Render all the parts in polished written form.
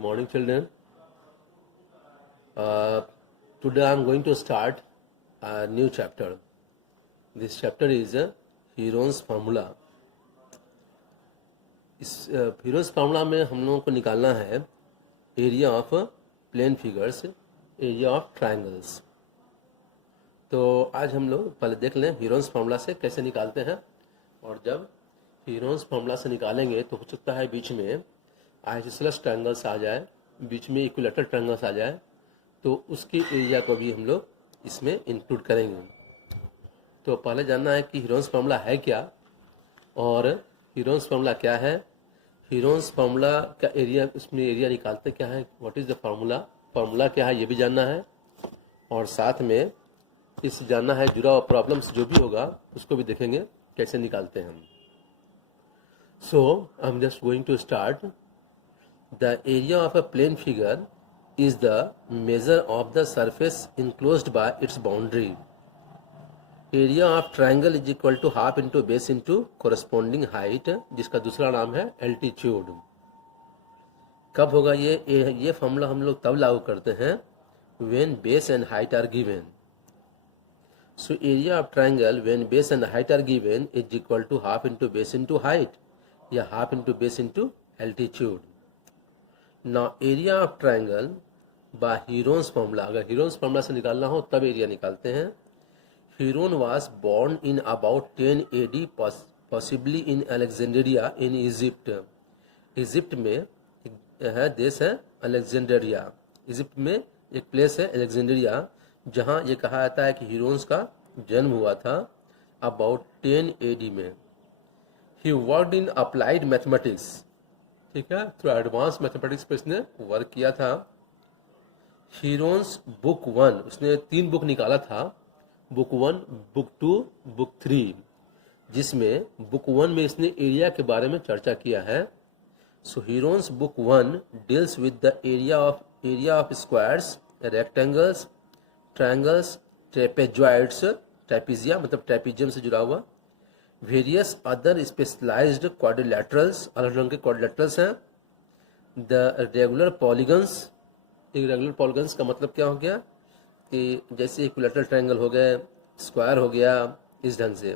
morning, children. Today I am going to start a new chapter. This chapter is Heron's formula. इस Heron's formula में हम लोगों को निकालना है area of plane figures, area of triangles. तो आज हम लोग पहले देख लें Heron's formula से कैसे निकालते हैं. और जब Heron's formula से निकालेंगे तो हो सकता है बीच में आइसोसेलेस ट्रायंगल्स आ जाए, बीच में इक्विलैटरल ट्रायंगल्स आ जाए, तो उसकी एरिया को भी हम लोग इसमें इंक्लूड करेंगे. तो पहले जानना है कि Heron's फार्मूला है क्या और Heron's फार्मूला क्या है. Heron's फार्मूला का एरिया, उसमें एरिया निकालते क्या है, what is the formula, formula क्या है ये भी जानना है. और साथ में इस जानना है जुड़ा हुआ प्रॉब्लम्स जो भी होगा उसको भी देखेंगे कैसे निकालते हैं हम. So I am just going to start. The area of a plane figure is the measure of the surface enclosed by its boundary. Area of triangle is equal to half into base into corresponding height, जिसका दूसरा नाम है altitude. कब होगा ये formula हम लोग तब लागू करते हैं when base and height are given. So area of triangle when base and height are given is equal to half into base into height या half into base into altitude. Now area of triangle by Heron's formula, अगर Heron's formula से निकालना हो तब area निकालते हैं. Heron was born in about 10 AD, possibly in Alexandria in Egypt. Egypt में है देश है अलेक्जेंड्रिया. इजिप्ट में एक प्लेस है अलेक्जेंड्रिया जहाँ ये कहा जाता है कि हीरोन्स का जन्म हुआ था अबाउट 10 AD में. He worked in applied mathematics. ठीक है, थोड़ा एडवांस मैथमेटिक्स पे इसने वर्क किया था. हीरोन्स बुक 1, उसने 3 बुक निकाला था, बुक 1, बुक 2, बुक 3, जिसमें बुक 1 में इसने एरिया के बारे में चर्चा किया है. So Heron's book 1 deals with the area of squares, rectangles, triangles, trapezoids, trapezia मतलब ट्रेपीजियम से जुड़ा हुआ, वेरियस अदर स्पेशलाइज्ड क्वाड्रिलैटरल्स, अलग रंग के क्वाड्रिलैटरल्स हैं, the regular polygons. Irregular polygons का मतलब क्या हो गया कि जैसे इक्विलैटरल ट्रायंगल हो गए, स्क्वायर हो गया, इस ढंग से,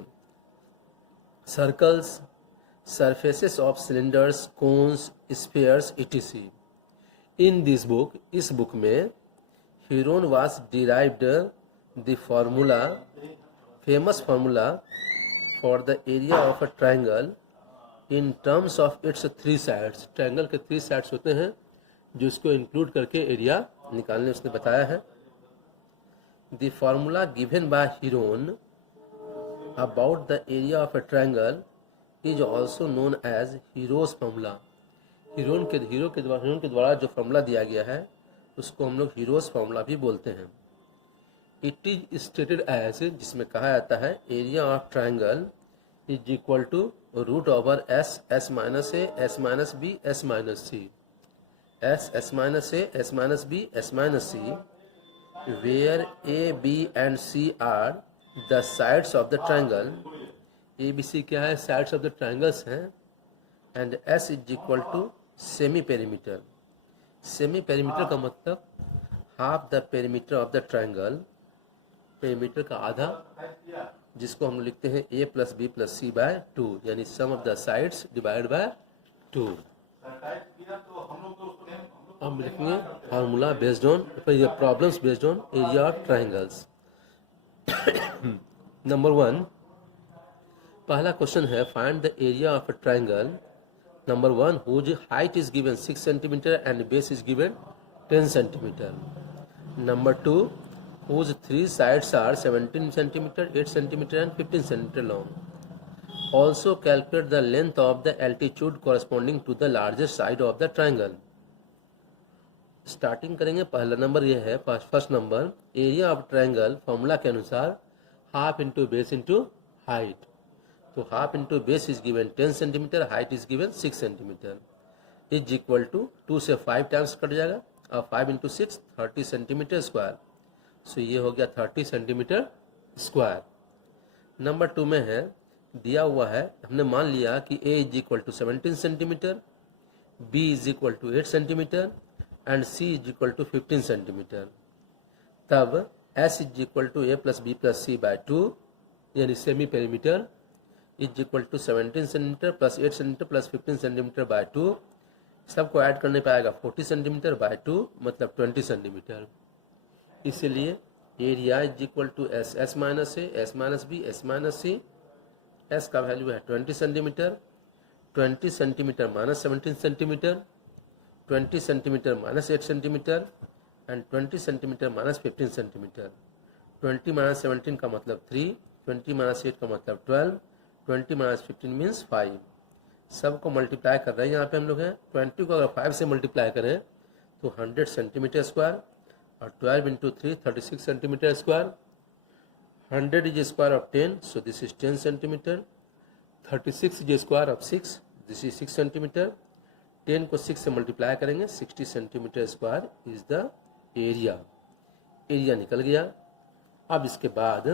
circles, surfaces of cylinders, cones, spheres etc. In this book, इस बुक में Heron was derived the formula, famous formula for the area of a triangle in terms of its 3 sides. Triangle के 3 sides होते हैं जो इसको include करके area निकालने उसने बताया है. The formula given by Heron about the area of a triangle is also known as Heron's formula. Heron के द्वारा जो फार्मूला दिया गया है उसको हम लोग हीरोस फार्मूला भी बोलते हैं. इट इज स्टेटेड एज, जिसमें कहा जाता है area of triangle is equal to root over S, S minus A, S minus B, S minus C, S minus A, S minus B, S minus C, where A B and C are the sides of the triangle. A B C क्या है, sides of the triangles हैं. And S is equal to semi perimeter. Semi perimeter का मतलब half the perimeter of the triangle, perimeter का आधा, जिसको हम लिखते हैं a plus B plus C by 2, यानी sum of the sides divide by 2. हम लिखेंगे formula based on problems based on area of triangles. Number 1, पहला क्वेश्चन है find the area of a triangle. Number 1, whose height is given 6 cm and base is given 10 cm. Number 2, whose 3 sides are 17 cm, 8 cm and 15 cm long. Also calculate the length of the altitude corresponding to the largest side of the triangle. Starting करेंगे. पहला नंबर ये है, first number, area of triangle formula के अनुसार half into base into height. तो half into base is given 10 centimetre, height is given 6 centimetre, is equal to 2 से 5 times cut जाएगा और 5 इंटू 6 30 सेंटीमीटर स्क्वायर. सो ये हो गया 30 सेंटीमीटर स्क्वायर. नंबर 2 में है, दिया हुआ है, हमने मान लिया कि a is equal to 17 centimetre, b is equal to 8 centimetre and C is equal to 15 centimetre, तब S is equal to A plus B plus C by 2 यानी semi perimeter is equal to 17 centimetre plus 8 centimetre plus 15 centimetre by 2, सबको add करने पे आएगा 40 centimetre by 2 मतलब 20 centimetre. इसलिए area is equal to S, S minus A, S minus B, S minus C. S का value है 20 centimetre, 20 centimetre minus 17 centimetre, 20 centimetre minus 8 centimetre and 20 centimetre minus 15 centimetre. 20 minus 17 का मतलब 3, 20 minus 8 का मतलब 12, 20 minus 15 means 5। सबको multiply कर रहे हैं यहाँ पे हम लोग हैं। 20 को अगर 5 से मल्टीप्लाई करें तो 100 सेंटीमीटर स्क्वायर और 12 into 3 36 centimetre square. 100 is a square of 10, so this is 10 centimeter. 36 is a square of 6, this is 6 centimeter. 10 को 6 से मल्टीप्लाई करेंगे 60 centimetre square is the area. Area निकल गया। अब इसके बाद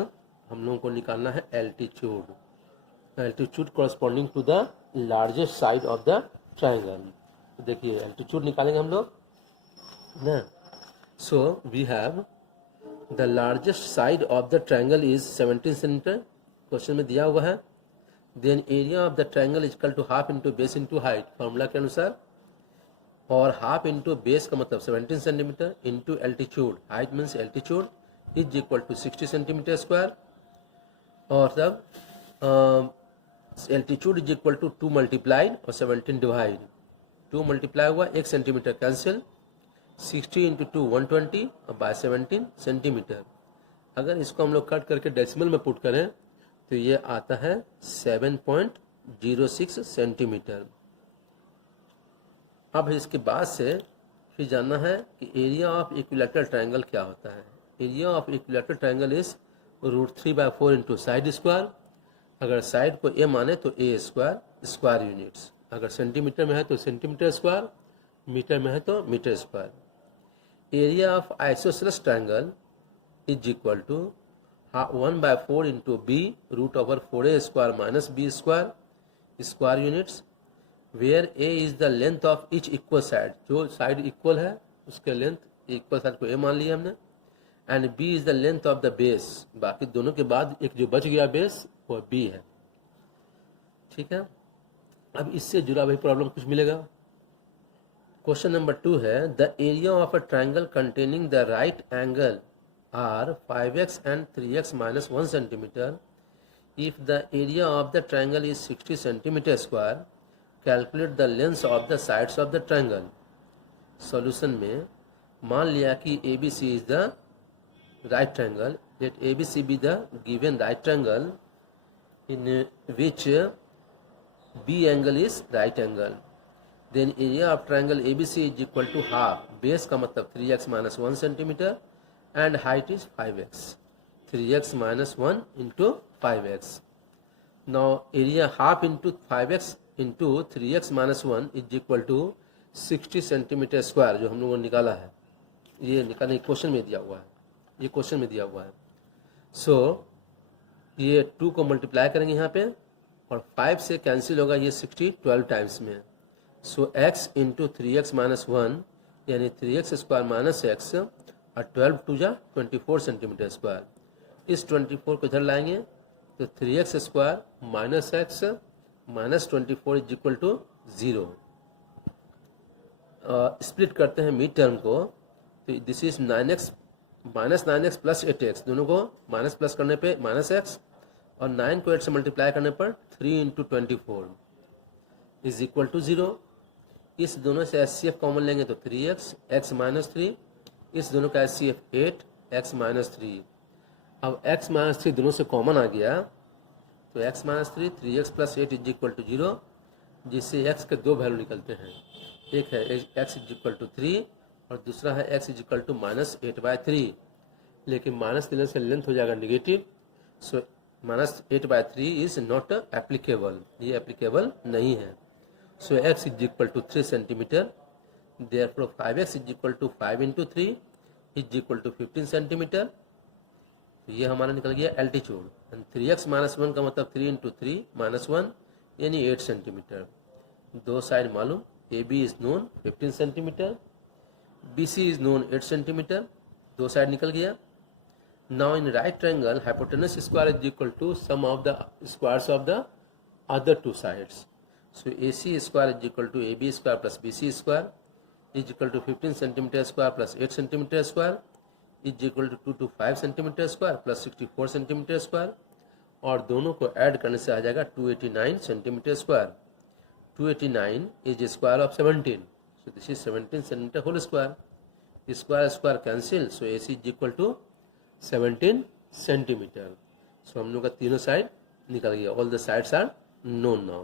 हम लोगों को निकालना है altitude. Altitude corresponding to the largest side of the triangle. देखिए एल्टीट्यूड निकालेंगे हम लोग ना। So we have the largest side of the triangle is 17 centimetre, question में दिया हुआ है। Then area of the triangle is equal to half into base into height formula के अनुसार, और हाफ इंटू बेस का मतलब 17 centimetre into altitude, height means altitude is equal to 60 centimetre square. और तब altitude is equal to 2 multiplied और 17 divide, 2 multiply हुआ 1 centimetre cancel, 60 into 2 120 और बाय 17 सेंटीमीटर। अगर इसको हम लोग कट करके डेसिमल में पुट करें तो ये आता है 7.06 सेंटीमीटर। अब इसके बाद से फिर जानना है कि एरिया ऑफ इक्विलैटरल ट्रायंगल क्या होता है। Area of equilateral triangle is √3/4 into side square. अगर साइड को ए माने तो ए स्क्वायर, स्क्वायर यूनिट्स। अगर सेंटीमीटर में है तो सेंटीमीटर स्क्वायर, मीटर में है तो metre square. Area of isosceles triangle is equal to 1/4 into B √4a square minus B square, square units. Where A is the length of each equal side, जो side equal है उसके length, equal side को ए मान लिया हमने, and B is the length of the base, बाकी दोनों के बाद एक जो बच गया बेस वो बी है। ठीक है, अब इससे जुड़ा भाई प्रॉब्लम कुछ मिलेगा। क्वेश्चन नंबर 2 है the area of a triangle containing the right angle are 5x and 3x minus 1 centimeter. If the area of the triangle is 60 centimeter square, calculate the length of the sides of the triangle. Solution में मान लिया कि ABC is the right triangle. Let ABC be the given right triangle in which B angle is right angle. Then area of triangle ABC is equal to half. Base का मतलब 3x minus 1 centimeter and height is 5x. 3x minus 1 into 5x. Now area half into 5x into 3x minus 1 is equal to 60 centimeter square, जो हम लोगों ने निकाला है। ये निकालने क्वेश्चन में दिया हुआ है, ये क्वेश्चन में दिया हुआ है। सो ये 2 को मल्टीप्लाई करेंगे यहाँ पे और 5 से कैंसिल होगा ये 60 12 टाइम्स में। सो x इंटू 3x माइनस 1 यानी 3x स्क्वायर माइनस एक्स और 12 टू जा 24 सेंटीमीटर स्क्वायर। इस 24 को इधर लाएंगे तो 3x square minus x minus 24 is equal to 0। Split करते हैं मिड टर्म को तो this is 9x minus 9x plus 8x, दोनों को माइनस प्लस करने पे माइनस एक्स और 9 को 8 से मल्टीप्लाई करने पर 3 इंटू 24 इज इक्वल टू 0। इस दोनों से HCF कॉमन लेंगे तो 3x, x माइनस 3, इस दोनों का HCF 8, x माइनस 3। अब x माइनस 3 दोनों से कॉमन आ गया तो x minus 3 3x plus 8 is equal to 0, जिससे x के दो वैल्यू निकलते हैं। एक है x इज इक्वल टू 3 और दूसरा है x is equal to minus 8/3, लेकिन माइनस देने से लेंथ हो जाएगा negative. So minus 8/3 is not applicable, ये एप्लीकेबल नहीं है। So x is equal to 3 centimetre, therefore 5x is equal to 5 into 3 is equal to 15 centimetre. तो ये हमारा निकल गया एल्टीट्यूड। 3x माइनस 1 का मतलब 3 इंटू 3 माइनस 1 यानी 8 सेंटीमीटर। दो साइड मालूम, AB is known 15 centimetre, BC is known 8 centimetre, दो साइड निकल गया. Now in right triangle hypotenuse square is equal to sum of the squares of the other two sides. So AC square is equal to AB square plus BC square is equal to 15 centimeter square plus 8 centimeter square is equal to 2 to 5 centimeter square plus 64 centimeter square. और दोनों को add करने से आ जाएगा 289 centimeter square. 289 is square of 17. So this is 17 centimeter whole square. Square square cancel. So AC is equal to 17 centimeter. So हम लोग का तीनों साइड निकल गया. All the sides are known now.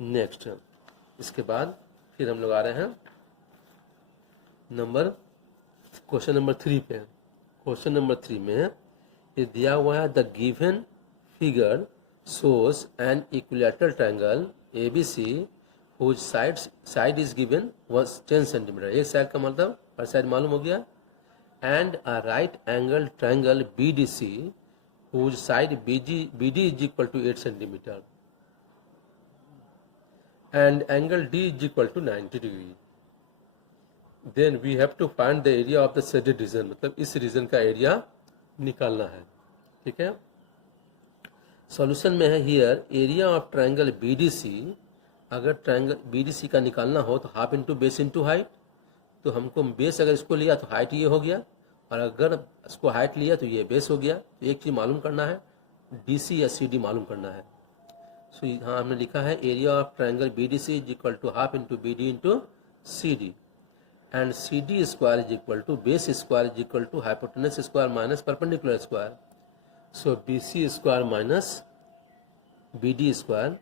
Next इसके बाद फिर हम लोग आ रहे हैं क्वेश्चन नंबर 3 पे. क्वेश्चन नंबर 3 में ये दिया हुआ है the given figure shows an equilateral triangle ABC whose side is given was 10 centimetre. एक साइड का मतलब हर साइड मालूम हो गया. And a right angle triangle BDC whose side BD is equal to 8 centimetre and angle D is equal to 90 degree. Then we have to find the area of the shaded region. मतलब इस reason का area निकालना है. ठीक है. Solution में है here area of triangle BDC. अगर ट्रायंगल BDC का निकालना हो तो half into base into height. तो हमको बेस अगर इसको लिया तो हाइट ये हो गया, और अगर इसको हाइट लिया तो ये बेस हो गया. तो एक चीज मालूम करना है, DC या CD मालूम करना है. सो यहाँ हमने लिखा है area of triangle BDC is equal to half into BD into CD, and CD square is equal to base square is equal to hypotenuse square minus perpendicular square. So BC square minus BD square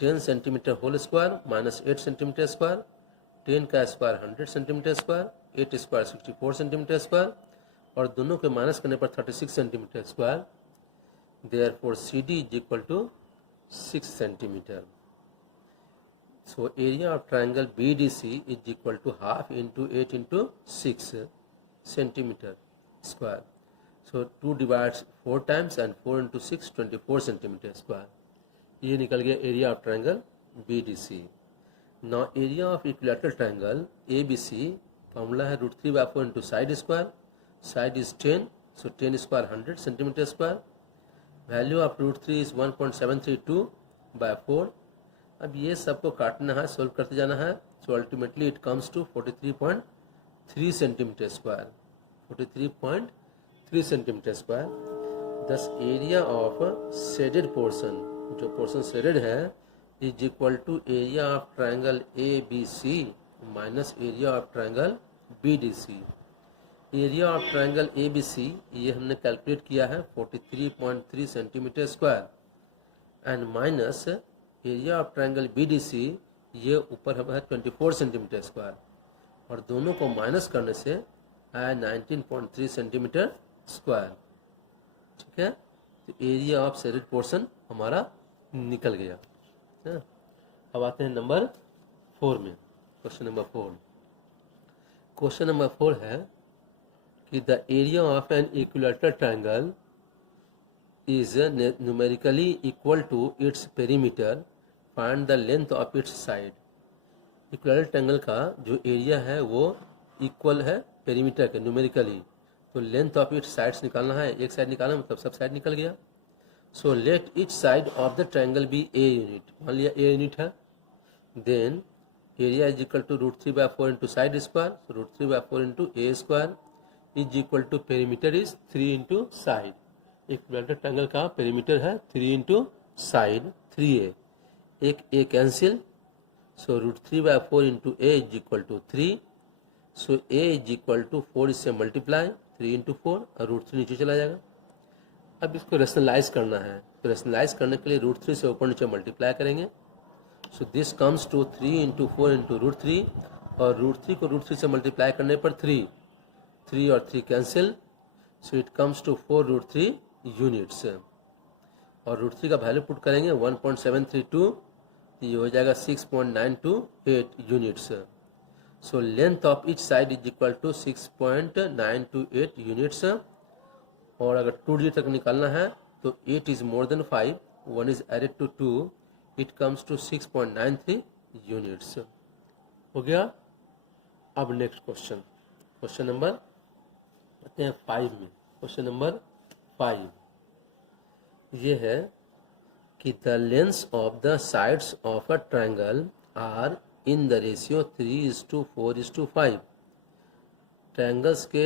10 centimetre whole square minus 8 centimetre square. 10 का square 100 centimetre square, 8 square 64 centimetre square, और दोनों के minus करने पर 36 centimetre square. Therefore CD is equal to 6 centimeter. So area of triangle BDC is equal to half into 8 into 6 centimeter square. So 2 divides 4 times and 4 into 6 24 centimeter square. ये निकल गया area of triangle BDC. Now area of equilateral triangle ABC formula है √3/4 into side square. Side is 10, so 10 square 100 centimeter square. Value of √3 is 1.732/4. अब ये सबको काटना है, solve करते जाना है. So ultimately it comes to 43.3 centimetre square. 43.3 centimetre square. Thus area of shaded portion, जो पोर्शन शेडेड है, is equal to area of triangle ABC minus area of triangle BDC. Area of triangle ABC ये हमने calculate किया है 43.3 centimetre square, and minus area of triangle BDC ये ऊपर है 24 centimetre square, और दोनों को माइनस करने से आया 19.3 सेंटीमीटर स्क्वायर. ठीक है. तो एरिया ऑफ शेडेड पोर्शन हमारा निकल गया. अब आते हैं नंबर 4 में. Question number 4. क्वेश्चन नंबर 4 है कि the area of an equilateral triangle is numerically equal to its perimeter. Find the length of its side. Equilateral triangle का जो एरिया है वो इक्वल है पेरीमीटर के न्यूमेरिकली. तो लेंथ ऑफ इट्स साइड्स निकालना है. एक साइड निकालना मतलब सब साइड निकल गया. So let each side of the triangle be A unit. मान लिया A यूनिट है. Then area is equal to √3/4 into side square. √3/4 into A square is equal to perimeter is 3 into side. Equilateral triangle का perimeter है 3 into side 3A. एक A cancel. So √3/4 into A is equal to 3. So A is equal to 4 इससे multiply 3 into 4, और √3 नीचे चला जाएगा. अब इसको रेशनलाइज करना है. तो रेशनलाइज करने के लिए √3 से ऊपर नीचे मल्टीप्लाई करेंगे. So this comes to 3 into 4 into √3, और √3 को √3 से मल्टीप्लाई करने पर 3 और 3 cancel. So it comes to 4√3 units, और √3 का वैल्यू पुट करेंगे 1.732. ये हो जाएगा 6.928 units. So length of each side is equal to 6.928 units. और अगर 2 डिजिट तक निकालना है तो 8 is more than 5, 1 is added to 2, it comes to 6.93 units. हो गया. अब नेक्स्ट क्वेश्चन. क्वेश्चन नंबर पढ़ते हैं 5 में। क्वेश्चन नंबर 5 ये है कि the lengths of the sides of a triangle are in the ratio 3:4:5। Triangles के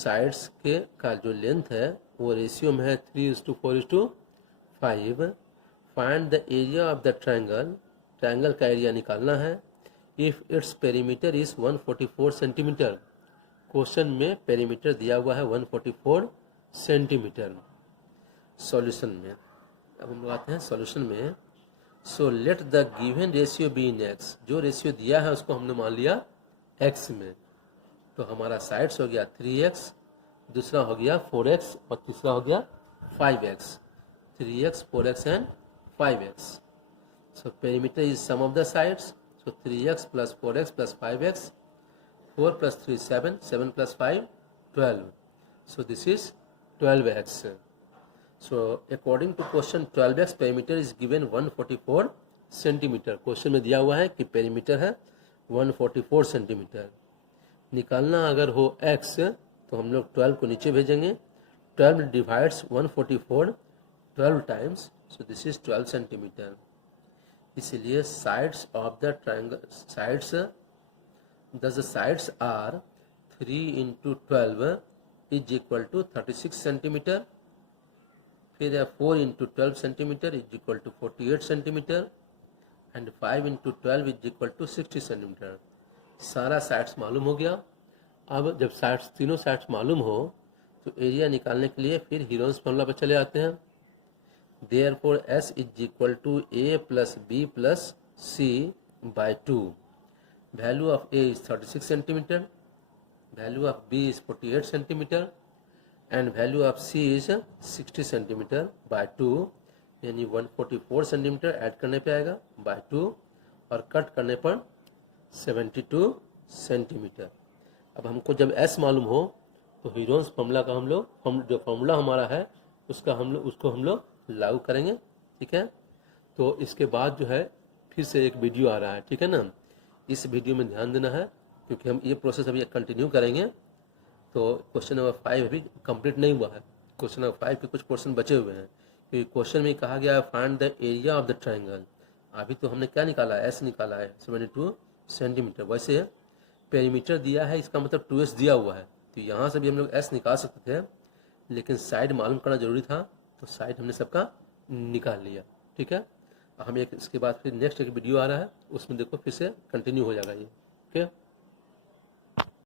साइड्स के का जो लेंथ है वो रेशियो में है 3:4:5। Find the area of the triangle, triangle का एरिया निकालना है। If its perimeter is 144 centimetre. Question में पेरीमीटर दिया हुआ है 144 सेंटीमीटर। सॉल्यूशन में अब हम लोग आते हैं सॉल्यूशन में। So let the given ratio be in x. जो रेशियो दिया है उसको हमने मान लिया एक्स में। तो हमारा साइड्स हो गया 3x, दूसरा हो गया 4x और तीसरा हो गया 5x। 3x 4x and 5x। So perimeter is sum of the sides. So 3x plus 4x plus 5x, 4 plus 3 7, 7 plus 5 12. So this is 12x. So according to question 12x perimeter is given 144 centimetre. Question में दिया हुआ है कि perimeter है 144 centimetre. निकालना अगर हो x तो हम लोग 12 को नीचे भेजेंगे। 12 divides 144 12 times, so this is 12 centimetre. इसलिए sides of the triangle, sides the sides are 3 × 12 is equal to 36 centimetre. फिर 4 × 12 centimetre is equal to 48 centimetre and 5 × 12 is equal to 60 centimetre. सारा साइड्स मालूम हो गया। अब जब साइड्स तीनों साइड्स मालूम हो तो एरिया निकालने के लिए फिर हीरोन्स फॉर्मूला पर चले आते हैं। Therefore S is equal to A plus B plus C by 2. Value of A is 36 centimeter, value of B is 48 centimeter and value of C is 60 centimeter by 2, यानी 144 centimetre add करने पे आएगा by 2 और cut करने पर 72 centimetre. अब हमको जब S मालूम हो तो हीरोन्स फॉर्मूला का हम लोग जो फॉर्मूला हमारा है उसको हम लोग लागू करेंगे। ठीक है, तो इसके बाद जो है फिर से एक वीडियो आ रहा है, ठीक है ना। इस वीडियो में ध्यान देना है क्योंकि हम ये प्रोसेस अभी कंटिन्यू करेंगे। तो क्वेश्चन नंबर 5 अभी कंप्लीट नहीं हुआ है। क्वेश्चन नंबर 5 के कुछ पोर्शन बचे हुए हैं क्योंकि क्वेश्चन में कहा गया है find the area of the triangle. अभी तो हमने क्या निकाला है, एस निकाला है 72 सेंटीमीटर। वैसे पेरीमीटर दिया है, इसका मतलब 2s दिया हुआ है, तो यहाँ से भी हम लोग एस निकाल सकते थे, लेकिन साइड मालूम करना जरूरी था तो साइड हमने सबका निकाल लिया। ठीक है, हम एक इसके बाद फिर नेक्स्ट एक वीडियो आ रहा है उसमें देखो फिर से कंटिन्यू हो जाएगा ये। ओके।